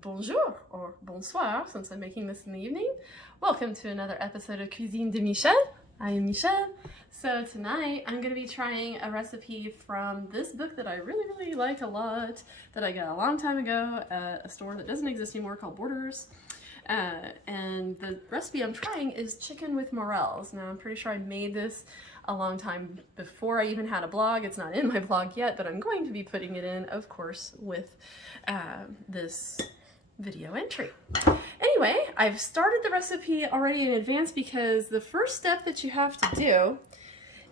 bonjour or bonsoir since I'm making this in the evening. Welcome to another episode of Cuisine de Michel. I am Michelle. So tonight I'm going to be trying a recipe from this book that I really like a lot, that I got a long time ago at a store that doesn't exist anymore called Borders. And the recipe I'm trying is chicken with morels. Now I'm pretty sure I made this a long time before I even had a blog. It's not in my blog yet, but I'm going to be putting it in, of course, with this video entry. Anyway, I've started the recipe already in advance because the first step that you have to do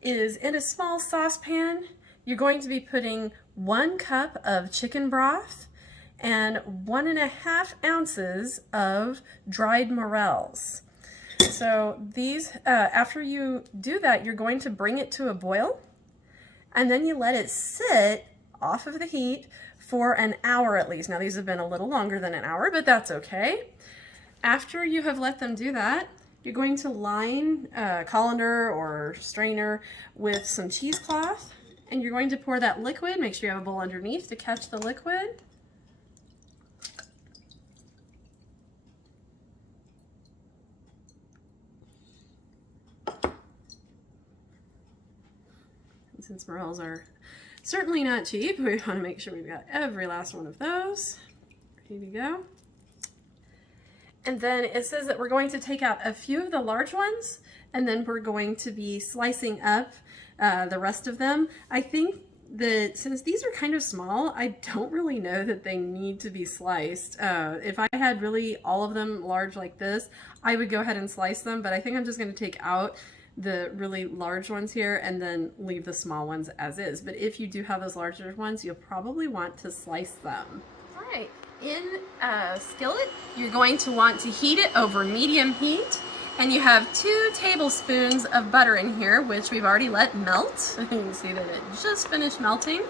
is, in a small saucepan, you're going to be putting 1 cup of chicken broth and 1.5 ounces of dried morels. So these, after you do that, you're going to bring it to a boil, and then you let it sit off of the heat for an hour at least. Now these have been a little longer than an hour, but that's okay. After you have let them do that, you're going to line a colander or strainer with some cheesecloth, and you're going to pour that liquid. Make sure you have a bowl underneath to catch the liquid. Since morels are certainly not cheap, we want to make sure we've got every last one of those. Ready to go. And then it says that we're going to take out a few of the large ones, and then we're going to be slicing up the rest of them. I think that since these are kind of small, I don't really know that they need to be sliced. If I had really all of them large like this, I would go ahead and slice them, but I think I'm just going to take out the really large ones here and then leave the small ones as is. But if you do have those larger ones, you'll probably want to slice them. All right, in a skillet, you're going to want to heat it over medium heat, and you have 2 tablespoons of butter in here, which we've already let melt. You can see that it just finished melting.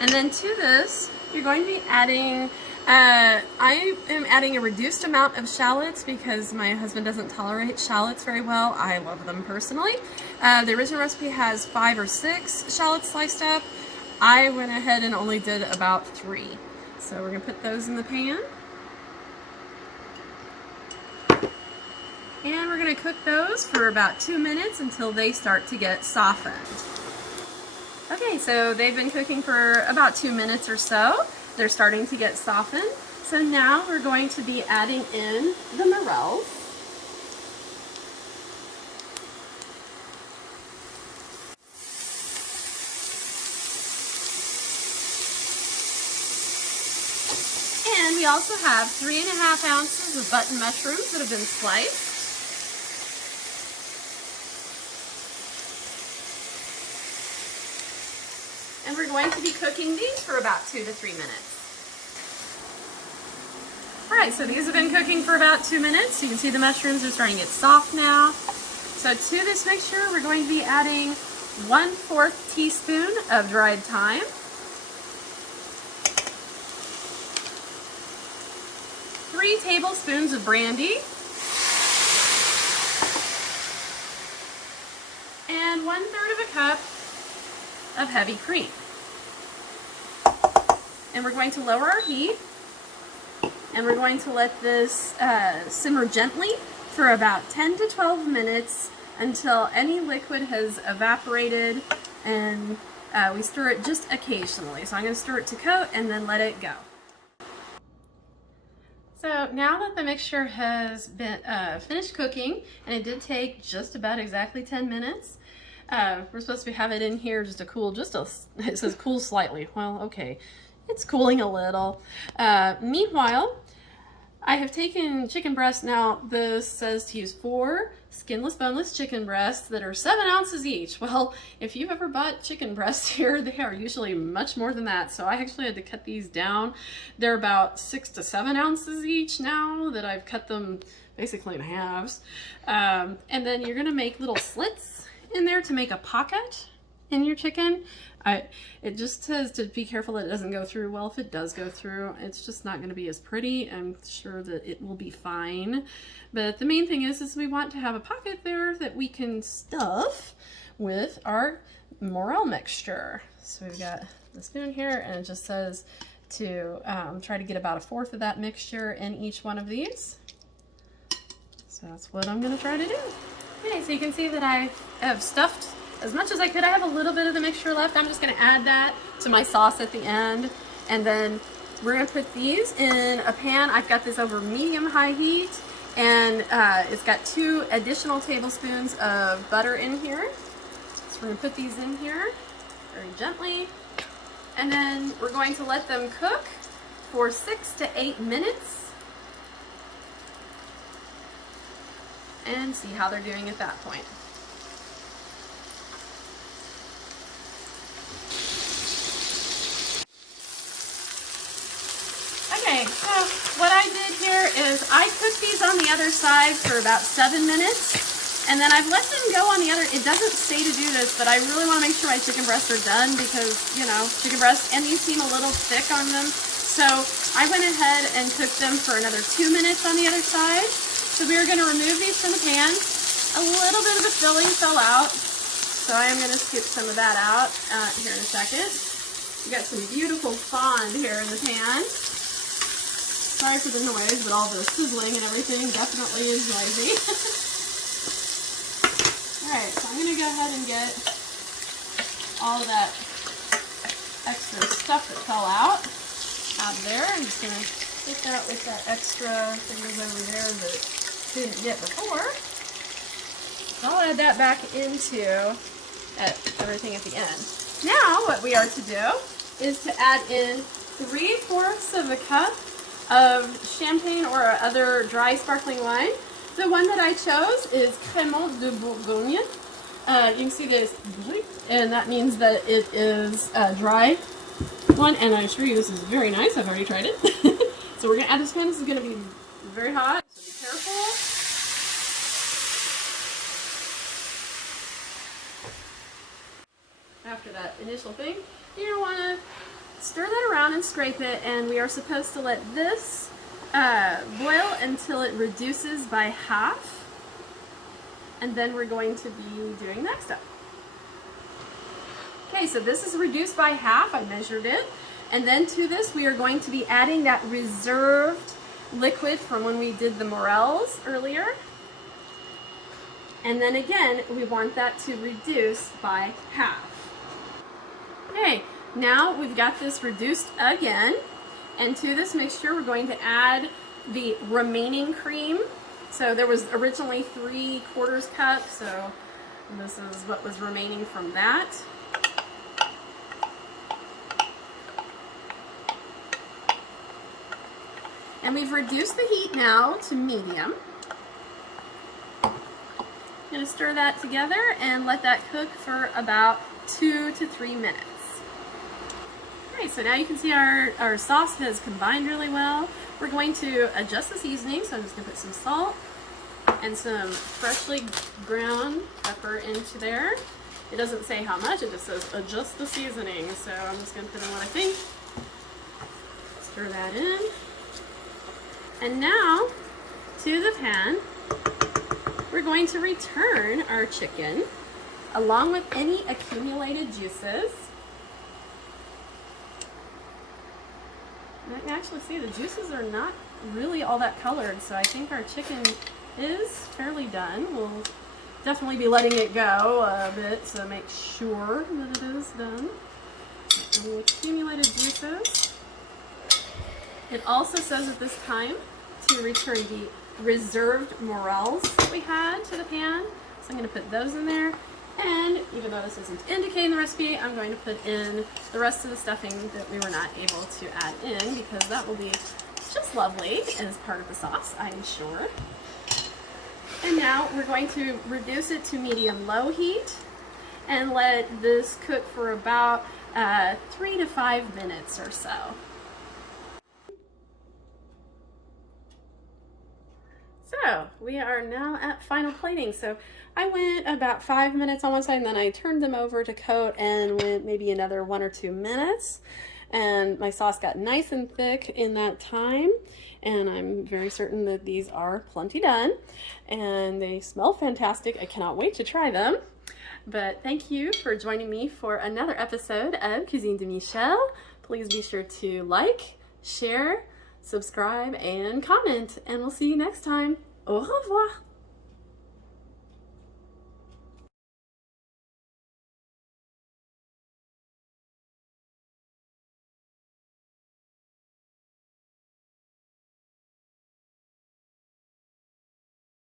And then to this, you're going to be adding I am adding a reduced amount of shallots because my husband doesn't tolerate shallots very well. I love them personally. The original recipe has 5 or 6 shallots sliced up. I went ahead and only did about 3. So we're going to put those in the pan. And we're going to cook those for about 2 minutes until they start to get softened. Okay, so they've been cooking for about 2 minutes or so. They're starting to get softened. So now we're going to be adding in the morels. And we also have 3.5 ounces of button mushrooms that have been sliced. And we're going to be cooking these for about 2 to 3 minutes. All right, so these have been cooking for about 2 minutes. You can see the mushrooms are starting to get soft now. So to this mixture, we're going to be adding 1/4 teaspoon of dried thyme, 3 tablespoons of brandy, and 1/3 of a cup of heavy cream. And we're going to lower our heat, and we're going to let this simmer gently for about 10 to 12 minutes until any liquid has evaporated, and we stir it just occasionally. So I'm going to stir it to coat and then let it go. So now that the mixture has been finished cooking, and it did take just about exactly 10 minutes, we're supposed to have it in here just to cool, it says cool slightly. Well, okay, it's cooling a little. Meanwhile, I have taken chicken breasts. Now this says to use 4 skinless, boneless chicken breasts that are 7 ounces each. Well, if you've ever bought chicken breasts here, they are usually much more than that. So I actually had to cut these down. They're about 6 to 7 ounces each now that I've cut them basically in halves. And then you're gonna make little slits in there to make a pocket in your chicken. It just says to be careful that it doesn't go through. Well, if it does go through, it's just not going to be as pretty. I'm sure that it will be fine. But the main thing is we want to have a pocket there that we can stuff with our morel mixture. So we've got the spoon here, and it just says to try to get about 1/4 of that mixture in each one of these. So that's what I'm going to try to do. Okay, so you can see that I have stuffed as much as I could. I have a little bit of the mixture left. I'm just going to add that to my sauce at the end. And then we're going to put these in a pan. I've got this over medium-high heat, and it's got 2 additional tablespoons of butter in here. So we're going to put these in here very gently. And then we're going to let them cook for 6 to 8 minutes and see how they're doing at that point. Okay, so what I did here is I cooked these on the other side for about 7 minutes. And then I've let them go on the other. It doesn't say to do this, but I really want to make sure my chicken breasts are done because, you know, chicken breasts, and these seem a little thick on them. So I went ahead and cooked them for another 2 minutes on the other side. So we are going to remove these from the pan. A little bit of the filling fell out, so I am going to scoop some of that out here in a second. We got some beautiful fond here in the pan. Sorry for the noise, but all the sizzling and everything definitely is noisy. Alright, so I'm going to go ahead and get all of that extra stuff that fell out of there. I'm just going to take that with that extra things over there that didn't get before. So I'll add that back into everything at the end. Now what we are to do is to add in 3/4 of a cup of champagne or other dry sparkling wine. The one that I chose is Crémant de Bourgogne. You can see this, and that means that it is a dry one, and I assure you this is very nice. I've already tried it. So we're going to add this pan. This is going to be very hot, so be careful. After that initial thing, you're going to want to stir that around and scrape it, and we are supposed to let this boil until it reduces by half, and then we're going to be doing the next step. Okay, so this is reduced by half. I measured it, and then to this we are going to be adding that reserved liquid from when we did the Morels earlier, and then again we want that to reduce by half. Okay, now we've got this reduced again. And to this mixture, we're going to add the remaining cream. So there was originally 3/4 cup, so this is what was remaining from that. And we've reduced the heat now to medium. I'm going to stir that together and let that cook for about 2 to 3 minutes. So now you can see our sauce has combined really well. We're going to adjust the seasoning, so I'm just going to put some salt and some freshly ground pepper into there. It doesn't say how much, it just says adjust the seasoning, so I'm just going to put in what I think. Stir that in. And now, to the pan, we're going to return our chicken along with any accumulated juices. I can actually see the juices are not really all that colored, so I think our chicken is fairly done. We'll definitely be letting it go a bit to make sure that it is done. Any accumulated juices. It also says at this time to return the reserved Morels that we had to the pan. So I'm going to put those in there. And even though this isn't indicated in the recipe, I'm going to put in the rest of the stuffing that we were not able to add in, because that will be just lovely as part of the sauce, I am sure. And now we're going to reduce it to medium-low heat and let this cook for about 3 to 5 minutes or so. So we are now at final plating. So I went about 5 minutes on one side, and then I turned them over to coat and went maybe another 1 or 2 minutes. And my sauce got nice and thick in that time. And I'm very certain that these are plenty done. And they smell fantastic. I cannot wait to try them. But thank you for joining me for another episode of Cuisine de Michel. please be sure to like, share, subscribe, and comment. And we'll see you next time. Au revoir!